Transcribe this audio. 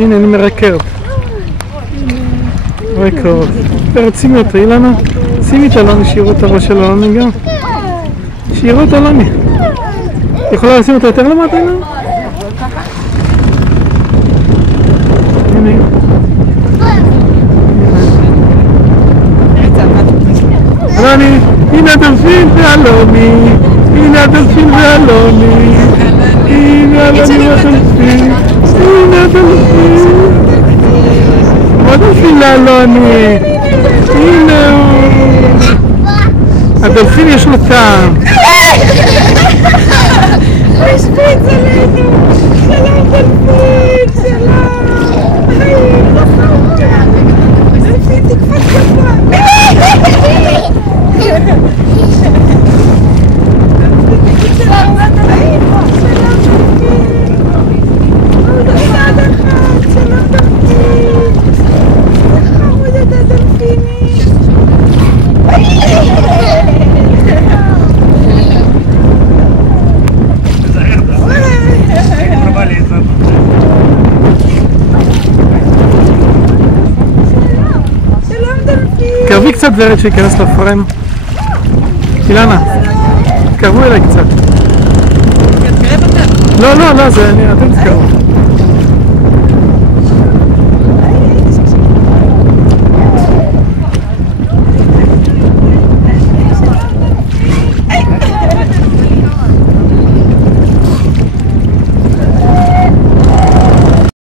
הנה, אני מרקב. רקוב. תרצימי אותו, אילנה. שימי את אלוני, שיראו את הראש של אלוני גם. שיראו את אלוני. יכולה לשים אותו יותר למטה, אילנה? הנה. אלוני, הנה הדולפין ואלוני. הנה הדולפין ואלוני. הנה אלוני והדולפין. הנה הדולפין. הדולפין לאלוני. הנה הוא. הדולפין יש לו טעם. הוא השפיץ עלינו. שלום דולפין, שלום. דולפין תקפץ גבוה. תקרבי קצת ורד שיכנס לפריים. אילנה, תקרבו אליי קצת. לא, זה אתם תקרבו.